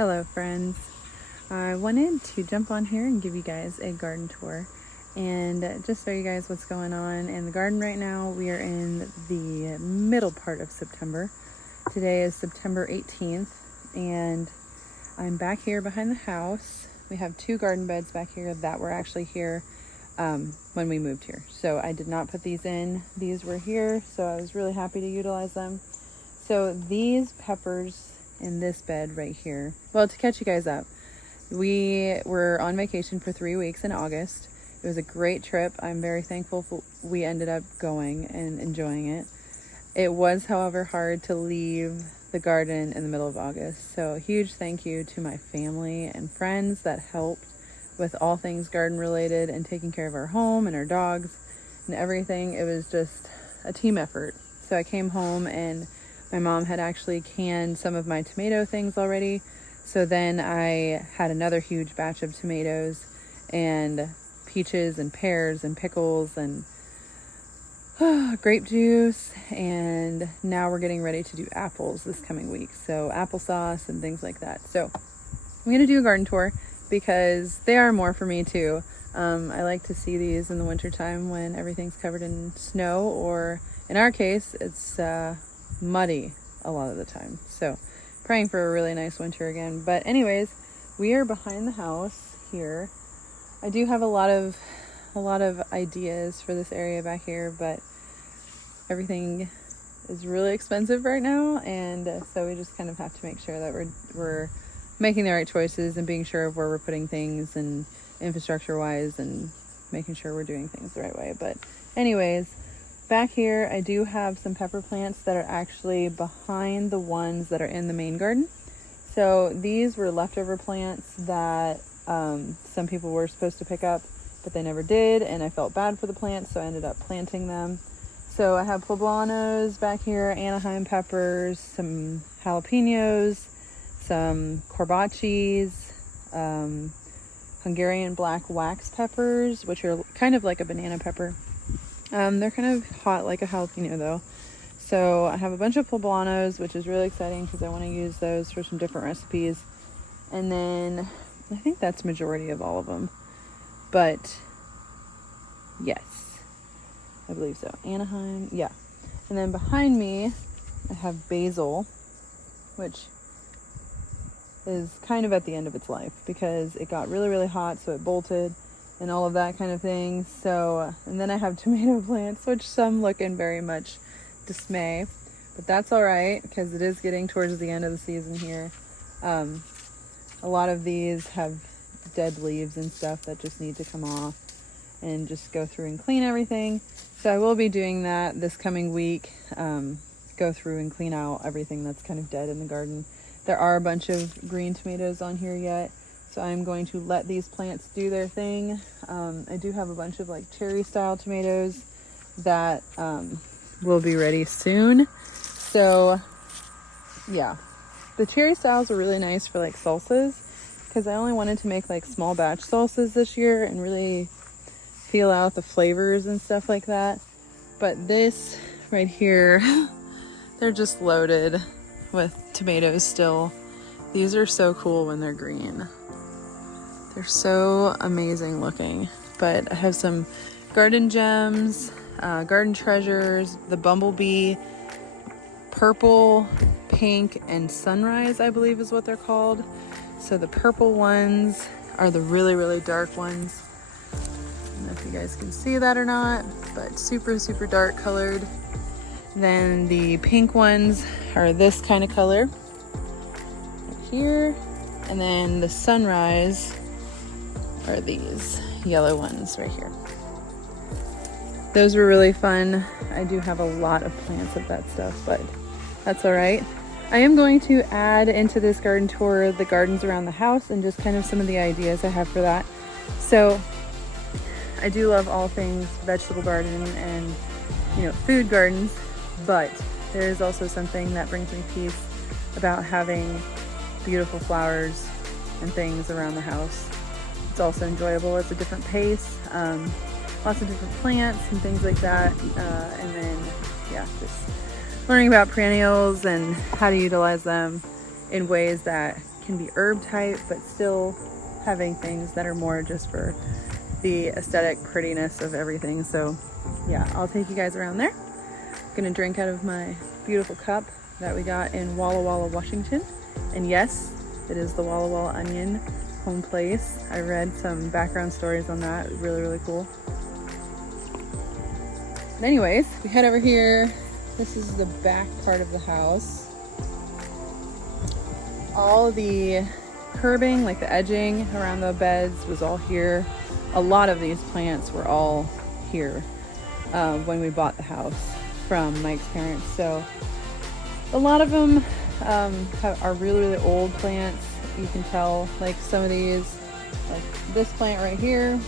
Hello friends. I wanted to jump on here and give you guys a garden tour and just show you guys what's going on in the garden right now. We are in the middle part of September. Today is September 18th and I'm back here behind the house. We have two garden beds back here that were actually here when we moved here. So I did not put these in. These were here, so I was really happy to utilize them. So these peppers in this bed right here, well, to catch you guys up, we were on vacation for 3 weeks in August. It was a great trip. I'm very thankful we ended up going and enjoying it. It was, however, hard to leave the garden in the middle of August. So a huge thank you to my family and friends that helped with all things garden related and taking care of our home and our dogs and everything. It was just a team effort. So I came home and my mom had actually canned some of my tomato things already. So then I had another huge batch of tomatoes and peaches and pears and pickles and grape juice. And now we're getting ready to do apples this coming week. So applesauce and things like that. So I'm going to do a garden tour because they are more for me too. I like to see these in the wintertime when everything's covered in snow, or in our case, it's muddy a lot of the time. So praying for a really nice winter again. But anyways, we are behind the house here. I do have a lot of ideas for this area back here, but everything is really expensive right now, and so we just kind of have to make sure that we're making the right choices and being sure of where we're putting things and infrastructure wise and making sure we're doing things the right way. But anyways, back here, I do have some pepper plants that are actually behind the ones that are in the main garden. So these were leftover plants that some people were supposed to pick up, but they never did, and I felt bad for the plants, so I ended up planting them. So I have poblanos back here, Anaheim peppers, some jalapenos, some corbachis, Hungarian black wax peppers, which are kind of like a banana pepper. They're kind of hot like a jalapeno though. So I have a bunch of poblanos, which is really exciting because I want to use those for some different recipes. And then I think that's majority of all of them. But yes, I believe so. Anaheim, yeah. And then behind me, I have basil, which is kind of at the end of its life because it got really, really hot, so it bolted and all of that kind of thing. So, and then I have tomato plants, which some look in very much dismay, but that's all right because it is getting towards the end of the season here. A lot of these have dead leaves and stuff that just need to come off and just go through and clean everything. So I will be doing that this coming week. Go through and clean out everything that's kind of dead in the garden. There are a bunch of green tomatoes on here yet, so I'm going to let these plants do their thing. I do have a bunch of like cherry style tomatoes that will be ready soon. So yeah, the cherry styles are really nice for like salsas because I only wanted to make like small batch salsas this year and really feel out the flavors and stuff like that. But this right here, they're just loaded with tomatoes still. These are so cool when they're green. They're so amazing looking. But I have some garden gems, garden treasures, the bumblebee, purple, pink, and sunrise, I believe is what they're called. So the purple ones are the really, really dark ones. I don't know if you guys can see that or not, but super, super dark colored. Then the pink ones are this kind of color right here. And then the sunrise are these yellow ones right here. Those were really fun. I do have a lot of plants of that stuff, but that's all right. I am going to add into this garden tour the gardens around the house and just kind of some of the ideas I have for that. So I do love all things vegetable garden and, you know, food gardens, but there is also something that brings me peace about having beautiful flowers and things around the house. It's also enjoyable. It's a different pace. Lots of different plants and things like that. And then, yeah, just learning about perennials and how to utilize them in ways that can be herb type, but still having things that are more just for the aesthetic prettiness of everything. So yeah, I'll take you guys around there. I'm gonna drink out of my beautiful cup that we got in Walla Walla, Washington. And yes, it is the Walla Walla Onion home place. I read some background stories on that. Really, really cool. But anyways, we head over here. This is the back part of the house. All the curbing, like the edging around the beds, was all here. A lot of these plants were all here when we bought the house from Mike's parents. So a lot of them are really, really old plants. You can tell, like some of these, like this plant right here.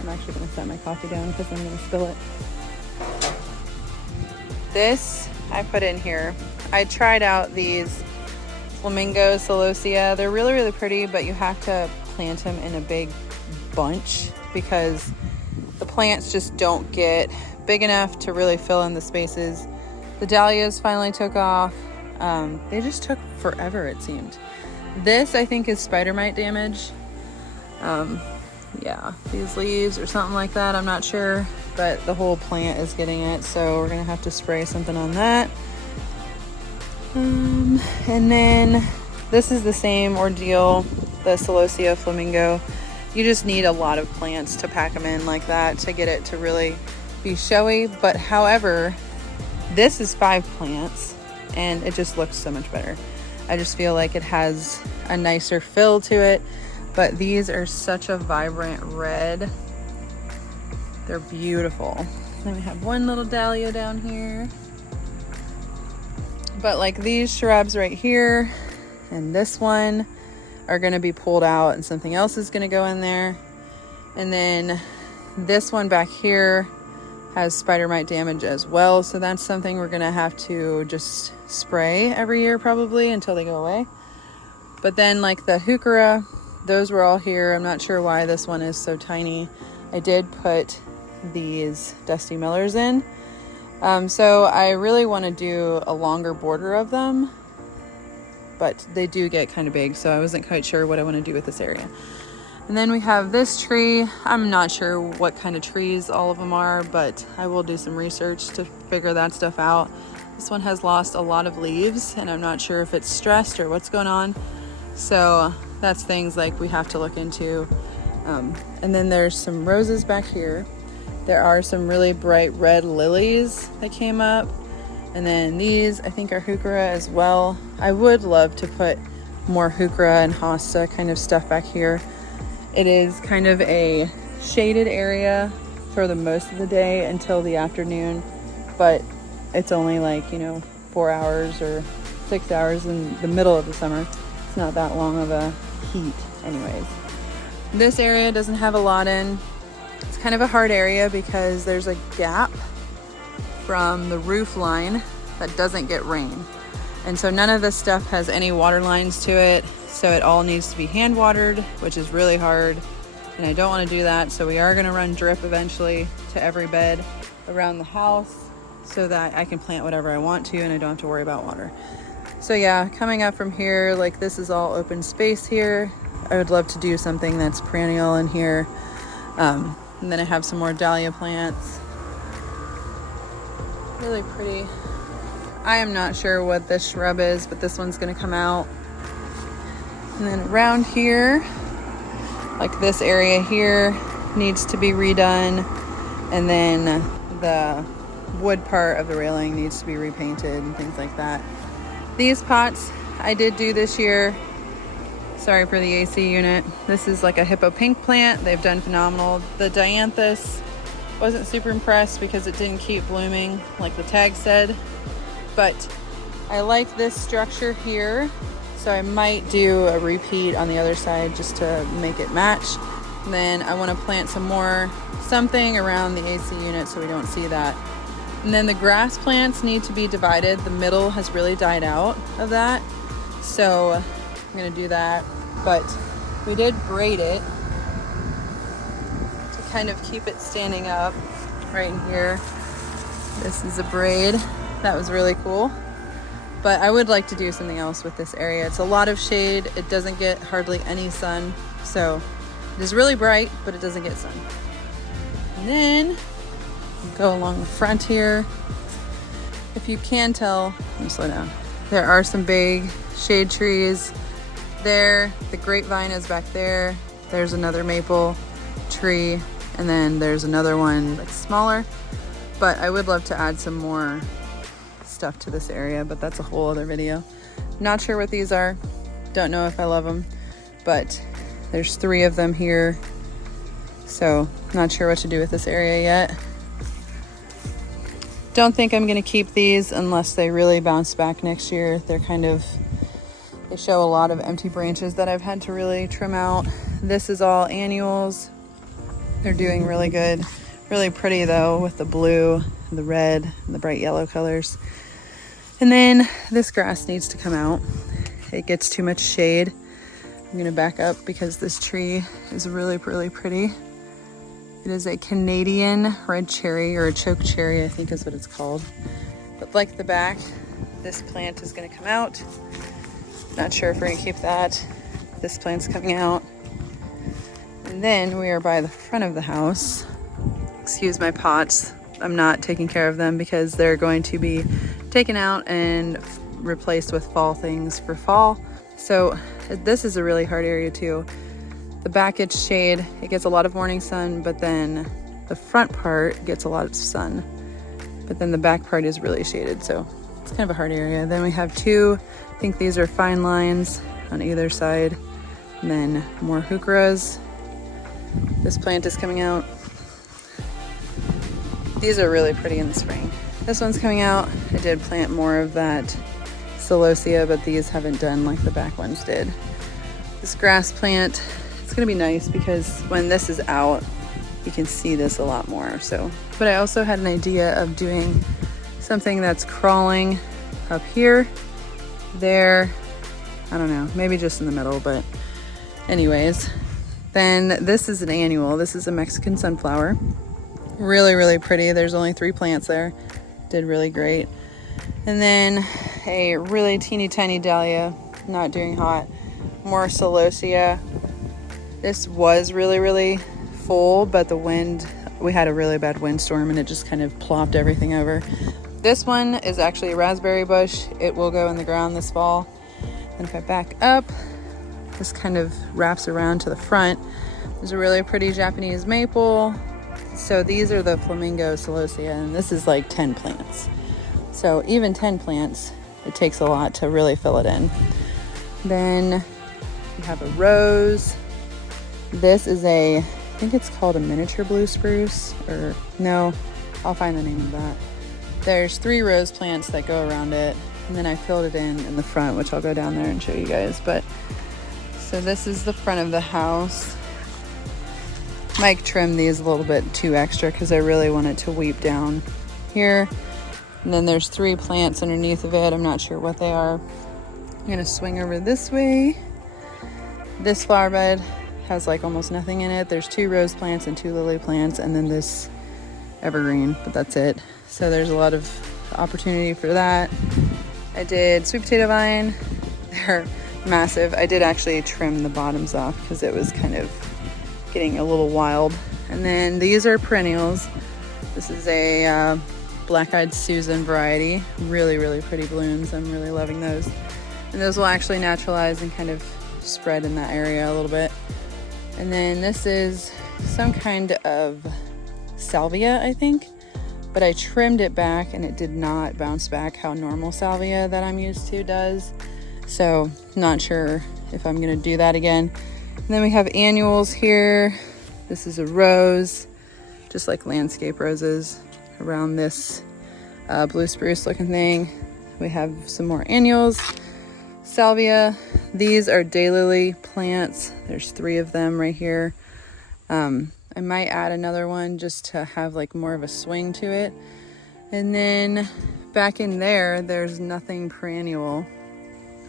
I'm actually gonna set my coffee down because I'm gonna spill it. This I put in here. I tried out these Flamingo Celosia. They're really, really pretty, but you have to plant them in a big bunch because the plants just don't get big enough to really fill in the spaces. The Dahlias finally took off. They just took forever, it seemed. This I think is spider mite damage. Yeah, these leaves or something like that, I'm not sure, but the whole plant is getting it, so we're gonna have to spray something on that. And then this is the same ordeal, the Celosia Flamingo. You just need a lot of plants to pack them in like that to get it to really be showy. But however, this is 5 plants and it just looks so much better. I just feel like it has a nicer fill to it. But these are such a vibrant red. They're beautiful. Then we have one little Dahlia down here. But like these shrubs right here and this one are gonna be pulled out and something else is gonna go in there. And then this one back here has spider mite damage as well. So that's something we're gonna have to just spray every year probably until they go away. But then like the Okra, those were all here. I'm not sure why this one is so tiny. I did put these Dusty Millers in. So I really want to do a longer border of them, but they do get kind of big, so I wasn't quite sure what I want to do with this area. And then we have this tree. I'm not sure what kind of trees all of them are, but I will do some research to figure that stuff out. This one has lost a lot of leaves, and I'm not sure if it's stressed or what's going on. So that's things like we have to look into. And then there's some roses back here. There are some really bright red lilies that came up. And then these, I think, are Okra as well. I would love to put more Okra and hosta kind of stuff back here. It is kind of a shaded area for the most of the day until the afternoon, but it's only like, 4 hours or 6 hours in the middle of the summer. It's not that long of a heat anyways. This area doesn't have a lot in. It's kind of a hard area because there's a gap from the roof line that doesn't get rain. And so none of this stuff has any water lines to it. So it all needs to be hand watered, which is really hard. And I don't want to do that. So we are going to run drip eventually to every bed around the house so that I can plant whatever I want to and I don't have to worry about water. So yeah, coming up from here, like this is all open space here. I would love to do something that's perennial in here. And then I have some more Dahlia plants. Really pretty. I am not sure what this shrub is, but this one's gonna come out. And then around here, like this area here needs to be redone. And then the wood part of the railing needs to be repainted and things like that. These pots I did do this year. Sorry for the AC unit. This is like a hippo pink plant. They've done phenomenal. The dianthus, wasn't super impressed because it didn't keep blooming like the tag said. But I like this structure here. So I might do a repeat on the other side just to make it match. And then I want to plant something around the AC unit so we don't see that. And then the grass plants need to be divided. The middle has really died out of that. So I'm gonna do that. But we did braid it to kind of keep it standing up right in here. This is a braid. That was really cool. But I would like to do something else with this area. It's a lot of shade. It doesn't get hardly any sun. So it is really bright, but it doesn't get sun. And then go along the front here. If you can tell, let me slow down. There are some big shade trees there. The grapevine is back there. There's another maple tree, and then there's another one that's smaller. But I would love to add some more stuff to this area, but that's a whole other video. Not sure what these are. Don't know if I love them, but there's 3 of them here. So not sure what to do with this area yet. Don't think I'm gonna keep these unless they really bounce back next year. They show a lot of empty branches that I've had to really trim out. This is all annuals. They're doing really good. Really pretty though, with the blue, the red, and the bright yellow colors. And then this grass needs to come out. It gets too much shade. I'm gonna back up because this tree is really, really pretty. It is a Canadian red cherry, or a choke cherry, I think is what it's called. But like the back, this plant is gonna come out. Not sure if we're gonna keep that. This plant's coming out. And then we are by the front of the house. Excuse my pots. I'm not taking care of them because they're going to be taken out and replaced with fall things for fall. So this is a really hard area too. The back gets shade, it gets a lot of morning sun, but then the front part gets a lot of sun. But then the back part is really shaded, so it's kind of a hard area. Then we have 2, I think these are fine lines on either side. And then more heucheras. This plant is coming out. These are really pretty in the spring. This one's coming out. I did plant more of that Celosia, but these haven't done like the back ones did. This grass plant, it's gonna be nice because when this is out, you can see this a lot more. So, but I also had an idea of doing something that's crawling up here, there, I don't know, maybe just in the middle, but anyways. Then this is an annual. This is a Mexican sunflower. Really, really pretty. There's only 3 plants there. Did really great. And then a really teeny tiny Dahlia, not doing hot. More Celosia. This was really, really full, but the wind, we had a really bad windstorm and it just kind of plopped everything over. This one is actually a raspberry bush. It will go in the ground this fall. And if I back up, this kind of wraps around to the front. There's a really pretty Japanese maple. So these are the Flamingo Celosia, and this is like 10 plants. So even 10 plants, it takes a lot to really fill it in. Then we have a rose. This is I think it's called a miniature blue spruce, or no, I'll find the name of that. There's 3 rose plants that go around it, and then I filled it in the front, which I'll go down there and show you guys. But so this is the front of the house. Mike trimmed these a little bit too extra because I really wanted to weep down here. And then there's 3 plants underneath of it. I'm not sure what they are. I'm gonna swing over this way. This flower bed has like almost nothing in it. There's 2 rose plants and 2 lily plants, and then this evergreen, but that's it. So there's a lot of opportunity for that. I did sweet potato vine. They're massive. I did actually trim the bottoms off because it was kind of getting a little wild. And then these are perennials. This is a black-eyed Susan variety. Really, really pretty blooms. I'm really loving those. And those will actually naturalize and kind of spread in that area a little bit. And then this is some kind of salvia, I think, but I trimmed it back and it did not bounce back how normal salvia that I'm used to does. So not sure if I'm gonna do that again. And then we have annuals here. This is a rose, just like landscape roses around this blue spruce looking thing. We have some more annuals, salvia. These are daylily plants. There's 3 of them right here. I might add another one just to have like more of a swing to it. And then back in there, there's nothing perennial.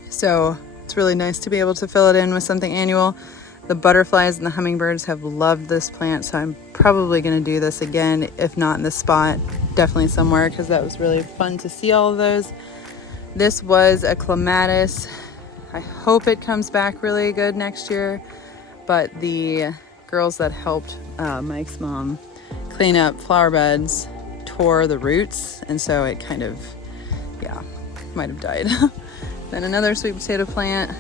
So it's really nice to be able to fill it in with something annual. The butterflies and the hummingbirds have loved this plant, so I'm probably gonna do this again, if not in this spot, definitely somewhere, because that was really fun to see all of those. This was a Clematis. I hope it comes back really good next year, but the girls that helped Mike's mom clean up flower beds tore the roots, and so it kind of, yeah, might have died. Then another sweet potato plant,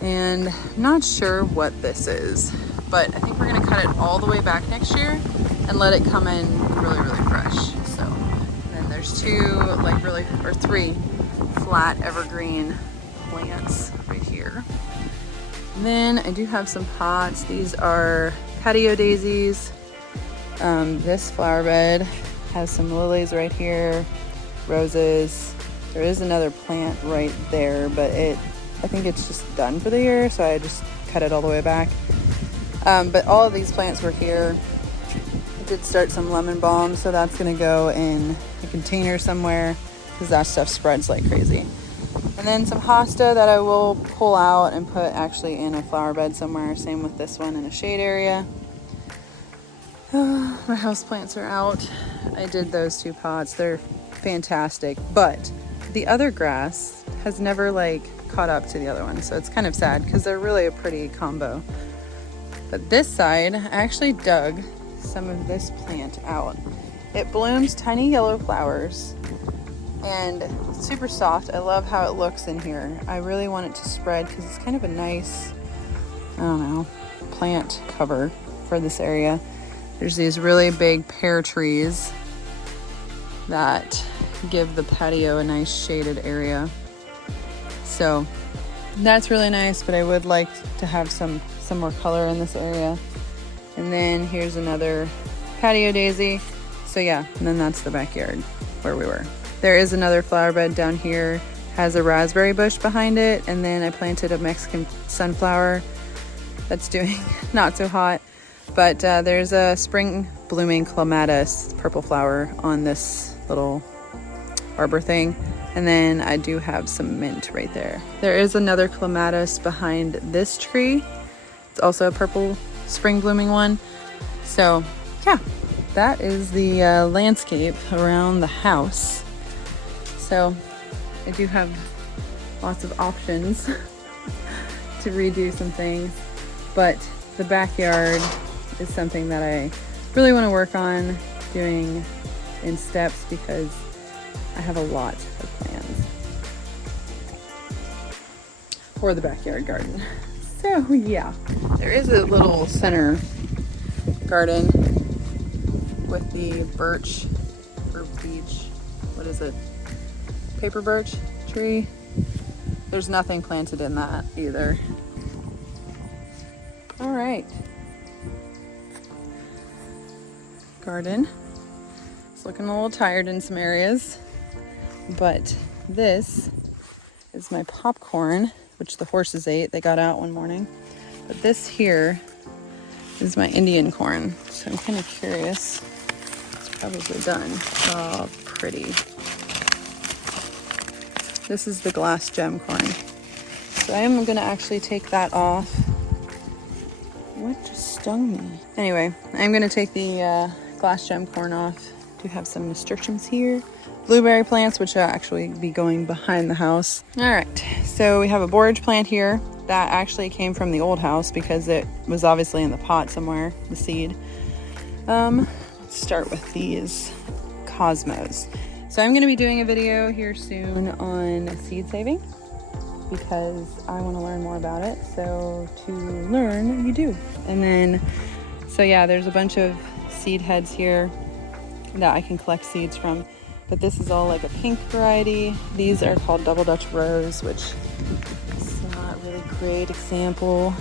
and I'm not sure what this is, but I think we're gonna cut it all the way back next year and let it come in really, really fresh. So, and then there's three flat evergreen plants right here. And then I do have some pots. These are Patio Daisies. This flower bed has some lilies right here, roses. There is another plant right there, but I think it's just done for the year, so I just cut it all the way back. But all of these plants were here. I did start some lemon balm, so that's gonna go in a container somewhere because that stuff spreads like crazy. And then some hosta that I will pull out and put actually in a flower bed somewhere. Same with this one in a shade area. My houseplants are out. I did those 2 pots. They're fantastic, but the other grass has never caught up to the other one, so it's kind of sad because they're really a pretty combo. But this side, I actually dug some of this plant out. It blooms tiny yellow flowers and it's super soft. I love how it looks in here. I really want it to spread because it's kind of a nice, I don't know, plant cover for this area. There's these really big pear trees that give the patio a nice shaded area. So that's really nice, but I would like to have some more color in this area. And then here's another patio daisy. So yeah, and then that's the backyard where we were. There is another flower bed down here, has a raspberry bush behind it, and then I planted a Mexican sunflower that's doing not so hot. But there's a spring blooming clematis purple flower on this little arbor thing. And then I do have some mint right there. There is another clematis behind this tree. It's also a purple spring blooming one. So yeah, that is the landscape around the house. So I do have lots of options to redo some things, but the backyard is something that I really want to work on doing in steps because I have a lot of plans for the backyard garden. So yeah, there is a little center garden with the birch or beech, what is it? Paper birch tree. There's nothing planted in that either. All right. Garden. It's looking a little tired in some areas, but this is my popcorn, which the horses ate. They got out one morning. But this here is my Indian corn. So I'm kind of curious. It's probably done. Oh, pretty. This is the glass gem corn. So I am gonna actually take that off. What just stung me? Anyway, I'm gonna take the glass gem corn off. Do have some nasturtiums here. Blueberry plants, which will actually be going behind the house. All right, so we have a borage plant here that actually came from the old house because it was obviously in the pot somewhere, the seed. Let's start with these cosmos. So I'm gonna be doing a video here soon on seed saving because I wanna learn more about it. So to learn, you do. And then, so yeah, there's a bunch of seed heads here that I can collect seeds from. But this is all like a pink variety. These are called Double Dutch Rose, which is not really a great example.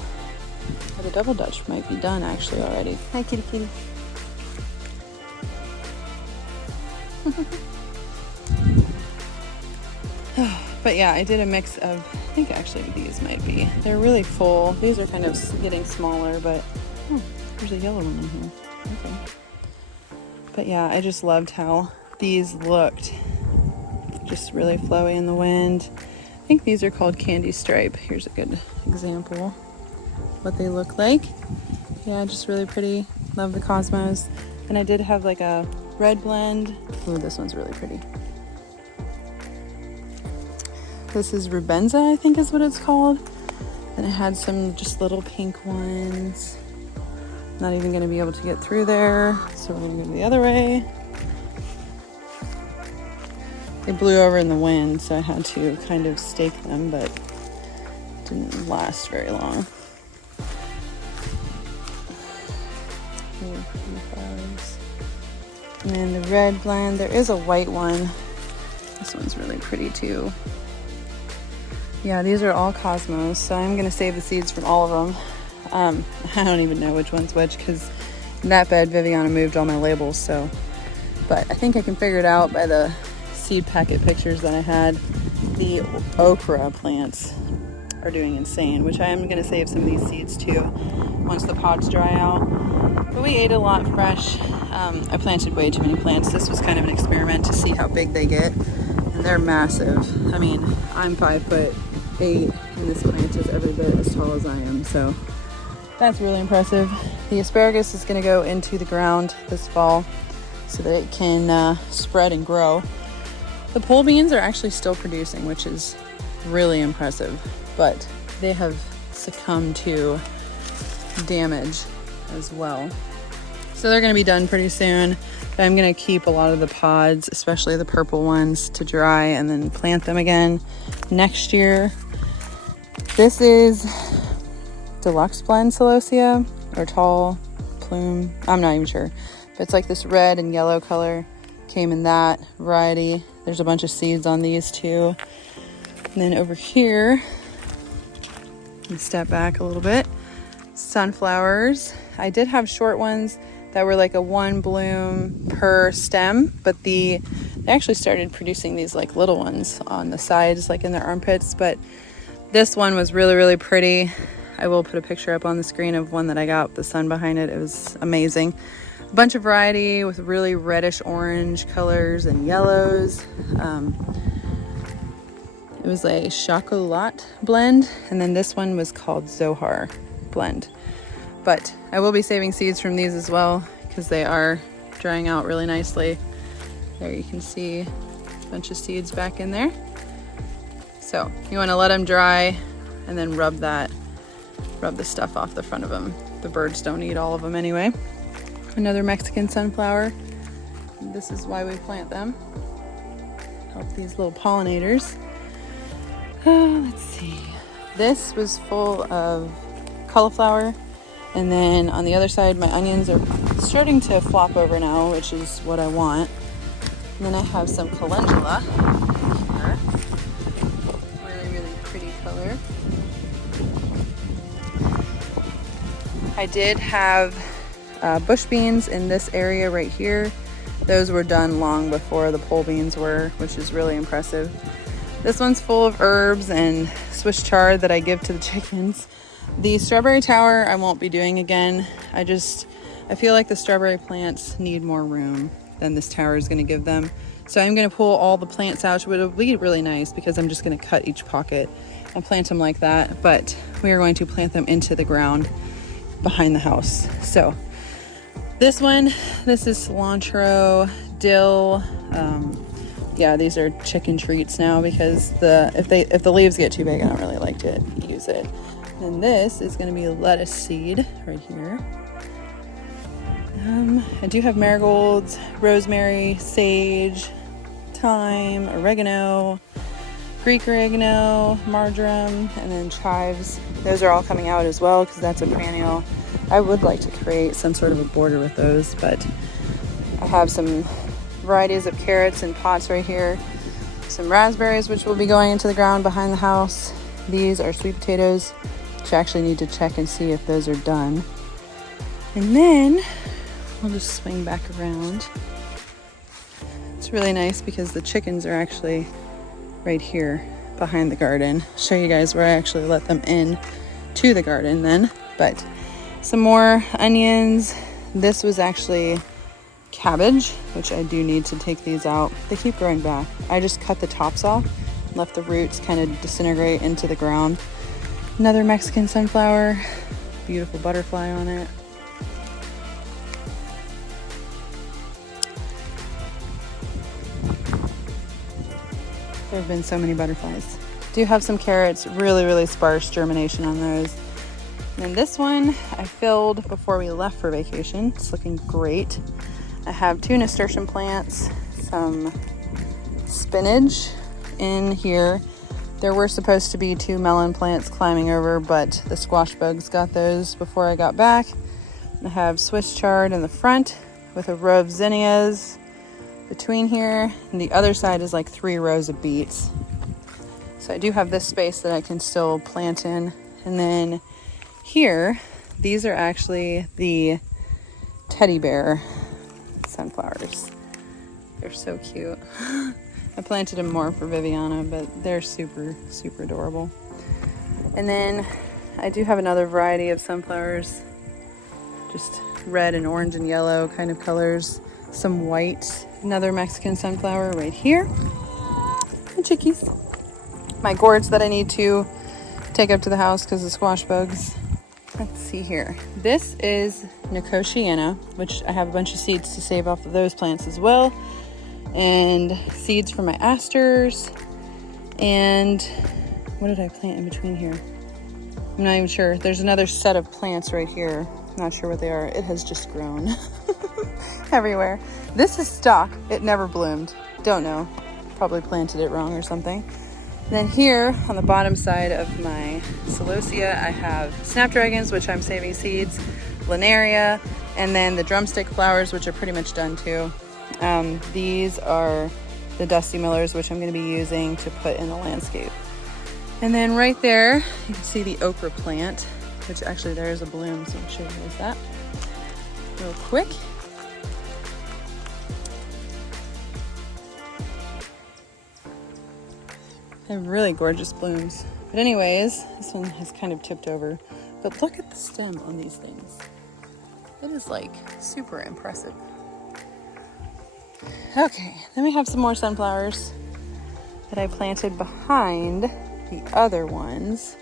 But the Double Dutch might be done actually already. Hi, kitty kitty. But yeah, I did a mix of, I think actually these might be. They're really full. These are kind of getting smaller, but oh, there's a yellow one in here. Okay. But yeah, I just loved how these looked just really flowy in the wind. I think these are called Candy Stripe. Here's a good example what they look like. Yeah, just really pretty. Love the cosmos. And I did have like a red blend. Ooh, this one's really pretty. This is Rubenza, I think is what it's called. And it had some just little pink ones. Not even gonna be able to get through there, so we're gonna go the other way. They blew over in the wind, so I had to kind of stake them, but it didn't last very long. And then the red blend, there is a white one. This one's really pretty too. Yeah, these are all Cosmos, so I'm gonna save the seeds from all of them. I don't even know which one's which because in that bed Viviana moved all my labels, so. But I think I can figure it out by the seed packet pictures that I had. The okra plants are doing insane, which I am gonna save some of these seeds too once the pods dry out. But we ate a lot fresh. I planted way too many plants. This was kind of an experiment to see how big they get. And they're massive. I mean, I'm 5'8", and this plant is every bit as tall as I am, so that's really impressive. The asparagus is gonna go into the ground this fall so that it can spread and grow. The pole beans are actually still producing, which is really impressive, but they have succumbed to damage as well. So they're gonna be done pretty soon, but I'm gonna keep a lot of the pods, especially the purple ones, to dry and then plant them again next year. This is Deluxe Blend Celosia, or Tall Plume, I'm not even sure. But it's like this red and yellow color, came in that variety. There's a bunch of seeds on these too. And then over here, let me step back a little bit. Sunflowers. I did have short ones that were like a 1 bloom per stem, but they actually started producing these like little ones on the sides, like in their armpits. But this one was really, really pretty. I will put a picture up on the screen of one that I got with the sun behind it. It was amazing. A bunch of variety with really reddish orange colors and yellows. It was a chocolat blend, and then this one was called Zohar blend. But I will be saving seeds from these as well because they are drying out really nicely. There you can see a bunch of seeds back in there. So you want to let them dry and then rub the stuff off the front of them. The birds don't eat all of them anyway. Another Mexican sunflower. This is why we plant them. Help these little pollinators. Let's see. This was full of cauliflower. And then on the other side, my onions are starting to flop over now, which is what I want. And then I have some calendula here. Really, really pretty color. I did have bush beans in this area right here. Those were done long before the pole beans were, which is really impressive. This one's full of herbs and Swiss chard that I give to the chickens. The strawberry tower I won't be doing again. I feel like the strawberry plants need more room than this tower is going to give them. So I'm going to pull all the plants out, which will be really nice because I'm just going to cut each pocket and plant them like that. But we are going to plant them into the ground behind the house. So this is Cilantro Dill. Yeah, these are chicken treats now because if the leaves get too big, I don't really like to use it. And this is going to be lettuce seed right here. I do have marigolds, rosemary, sage, thyme, oregano, Greek oregano, marjoram, and then chives. Those are all coming out as well because that's a perennial. I would like to create some sort of a border with those, but I have some varieties of carrots in pots right here. Some raspberries, which will be going into the ground behind the house. These are sweet potatoes, which I actually need to check and see if those are done. And then I'll just swing back around. It's really nice because the chickens are actually right here behind the garden. I'll show you guys where I actually let them in to the garden then. But some more onions. This was actually cabbage, which I do need to take these out. They keep growing back. I just cut the tops off, left the roots kind of disintegrate into the ground. Another Mexican sunflower, beautiful butterfly on it. There have been so many butterflies. Do have some carrots, really sparse germination on those. And this one I filled before we left for vacation. It's looking great. I have 2 nasturtium plants, some spinach in here. There were supposed to be 2 melon plants climbing over, but the squash bugs got those before I got back. I have Swiss chard in the front with a row of zinnias between here, and the other side is like 3 rows of beets. So I do have this space that I can still plant in. And then here, these are actually the teddy bear sunflowers. They're so cute. I planted them more for Viviana, but they're super adorable. And then I do have another variety of sunflowers, just red and orange and yellow kind of colors, some white, another Mexican sunflower right here, and chickies. My gourds that I need to take up to the house because of squash bugs. Let's see here. This is Nicotiana, which I have a bunch of seeds to save off of those plants as well. And seeds for my asters. And what did I plant in between here? I'm not even sure. There's another set of plants right here. Not sure what they are. It has just grown everywhere. This is stock. It never bloomed. Don't know. Probably planted it wrong or something. Then here on the bottom side of my celosia, I have snapdragons, which I'm saving seeds, linaria, and then the drumstick flowers, which are pretty much done too. These are the Dusty Millers, which I'm going to be using to put in the landscape. And then right there, you can see the okra plant, which actually there is a bloom, so I'll show you guys that real quick. They have really gorgeous blooms. But anyways, this one has kind of tipped over. But look at the stem on these things. It is like super impressive. Okay, then we have some more sunflowers that I planted behind the other ones.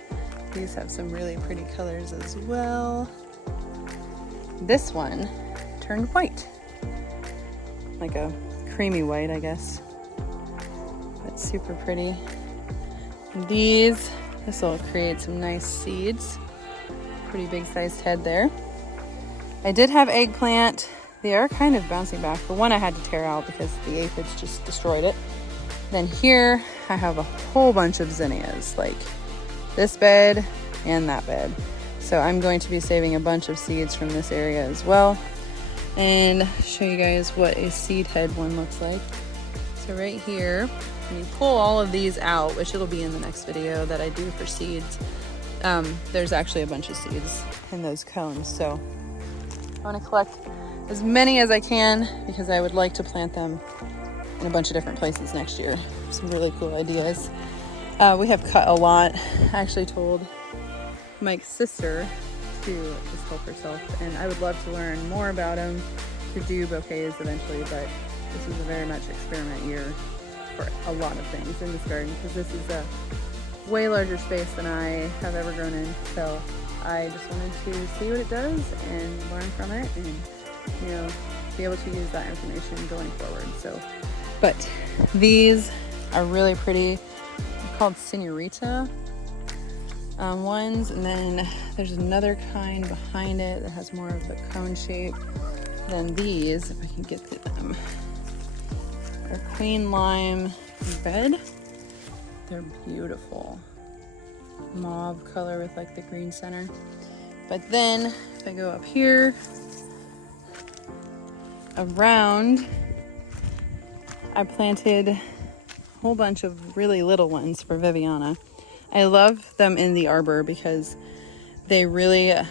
These have some really pretty colors as well. This one turned white. Like a creamy white, I guess. But super pretty. This will create some nice seeds. Pretty big sized head there. I did have eggplant. They are kind of bouncing back. The one I had to tear out because the aphids just destroyed it. Then here I have a whole bunch of zinnias, like this bed and that bed. So I'm going to be saving a bunch of seeds from this area as well, and show you guys what a seed head one looks like. So right here, when you pull all of these out, which it'll be in the next video that I do for seeds, there's actually a bunch of seeds in those cones. So I want to collect as many as I can because I would like to plant them in a bunch of different places next year. Some really cool ideas. We have cut a lot. I actually told Mike's sister to just help herself, and I would love to learn more about them to do bouquets eventually, but this is a very much experiment year for a lot of things in this garden because this is a way larger space than I have ever grown in. So I just wanted to see what it does and learn from it, and you know, be able to use that information going forward. So, but these are really pretty. They're called Senorita ones, and then there's another kind behind it that has more of the cone shape than these, if I can get to them. They're Queen Lime Red. They're beautiful. Mauve color with like the green center. But then if I go up here, around, I planted a whole bunch of really little ones for Viviana. I love them in the arbor because they really, I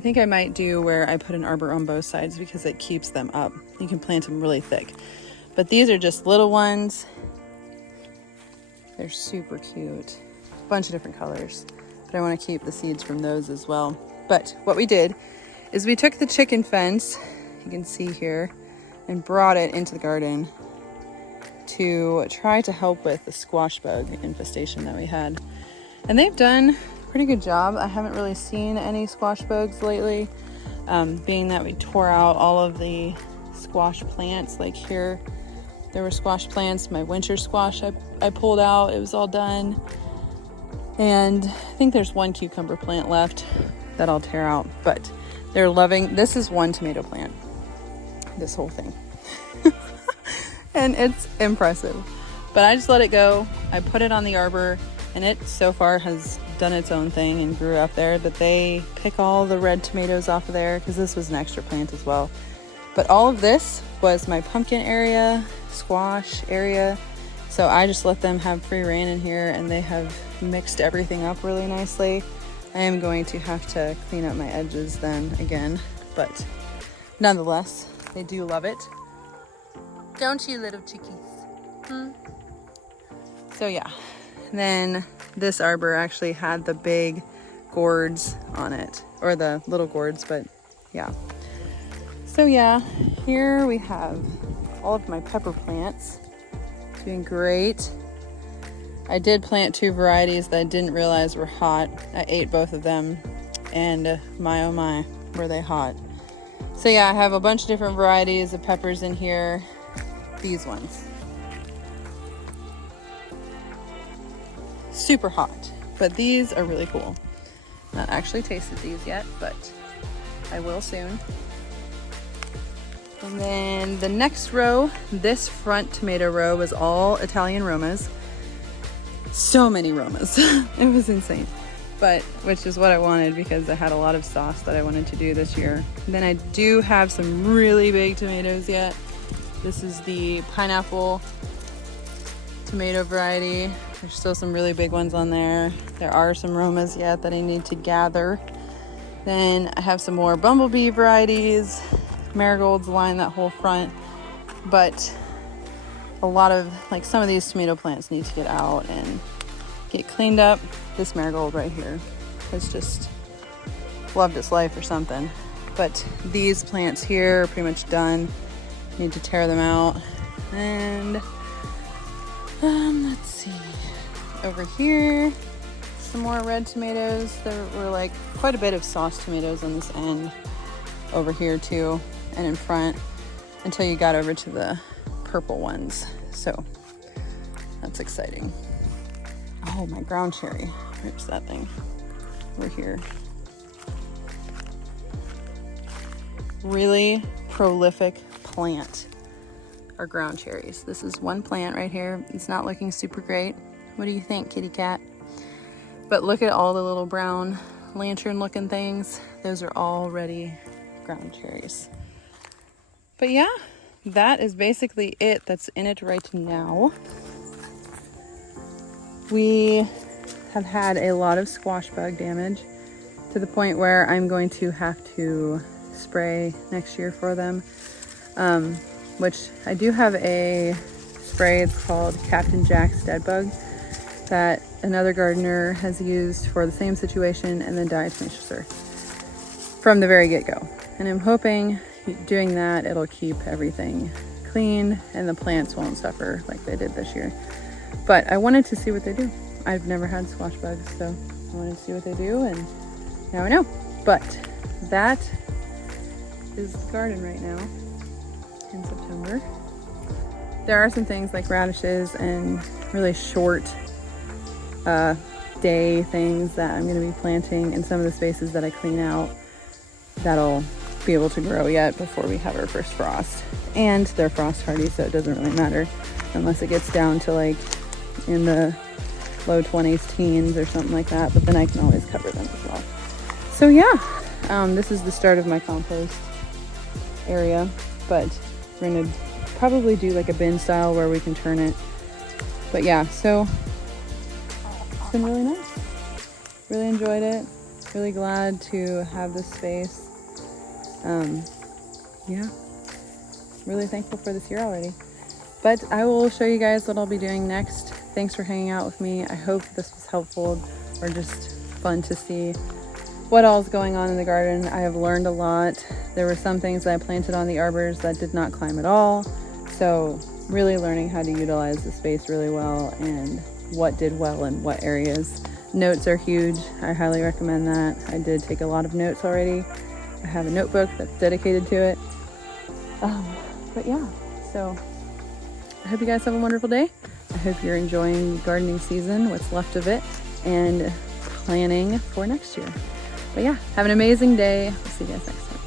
think I might do where I put an arbor on both sides because it keeps them up. You can plant them really thick. But these are just little ones. They're super cute. A bunch of different colors. But I want to keep the seeds from those as well. But what we did is we took the chicken fence, you can see here, and brought it into the garden to try to help with the squash bug infestation that we had. And they've done a pretty good job. I haven't really seen any squash bugs lately, being that we tore out all of the squash plants. Like here, there were squash plants. My winter squash I pulled out. It was all done. And I think there's one cucumber plant left that I'll tear out, but they're loving, this is one tomato plant, this whole thing. And it's impressive, but I just let it go. I put it on the arbor, and it so far has done its own thing and grew up there, but they pick all the red tomatoes off of there because this was an extra plant as well. But all of this was my pumpkin area, squash area, so I just let them have free reign in here, and they have mixed everything up really nicely. I am going to have to clean up my edges then again, but nonetheless, they do love it. Don't you, little chickies? So yeah, then this arbor actually had the big gourds on it, or the little gourds, but yeah. So yeah, here we have all of my pepper plants doing great. I did plant 2 varieties that I didn't realize were hot. I ate both of them, and my oh my, were they hot. So yeah, I have a bunch of different varieties of peppers in here. These ones. Super hot, but these are really cool. Not actually tasted these yet, but I will soon. And then the next row, this front tomato row was all Italian Romas. So many Romas. It was insane. But which is what I wanted because I had a lot of sauce that I wanted to do this year. And then I do have some really big tomatoes yet. This is the pineapple tomato variety. There's still some really big ones on there. There are some Romas yet that I need to gather. Then I have some more bumblebee varieties. Marigolds line that whole front, but a lot of, like, some of these tomato plants need to get out and get cleaned up. This marigold right here has just loved its life or something, but these plants here are pretty much done. Need to tear them out. And let's see, over here some more red tomatoes. There were like quite a bit of sauce tomatoes on this end over here too, and in front, until you got over to the purple ones. So that's exciting. Oh, my ground cherry. Where's that thing? Over here. Really prolific plant are ground cherries. This is one plant right here. It's not looking super great. What do you think, kitty cat? But look at all the little brown lantern looking things. Those are already ground cherries. But yeah, that is basically it that's in it right now. We have had a lot of squash bug damage to the point where I'm going to have to spray next year for them, which I do have a spray. It's called Captain Jack's Dead Bug that another gardener has used for the same situation and then diatomaceous earth from the very get-go. And I'm hoping doing that it'll keep everything clean and the plants won't suffer like they did this year. But I wanted to see what they do. I've never had squash bugs, so I wanted to see what they do, and now I know. But that is the garden right now in September. There are some things like radishes and really short day things that I'm going to be planting in some of the spaces that I clean out that'll be able to grow yet before we have our first frost. And they're frost hardy, so it doesn't really matter unless it gets down to like in the low 20s, teens or something like that, but then I can always cover them as well. So yeah, this is the start of my compost area, but we're gonna probably do like a bin style where we can turn it. But yeah, so it's been really nice. Really enjoyed it. Really glad to have this space. Yeah, really thankful for this year already. But I will show you guys what I'll be doing next. Thanks for hanging out with me. I hope this was helpful or just fun to see what all is going on in the garden. I have learned a lot. There were some things that I planted on the arbors that did not climb at all. So really learning how to utilize the space really well and what did well in what areas. Notes are huge. I highly recommend that. I did take a lot of notes already. I have a notebook that's dedicated to it. But yeah, so I hope you guys have a wonderful day. I hope you're enjoying gardening season, what's left of it, and planning for next year. But yeah, have an amazing day. See you guys next time.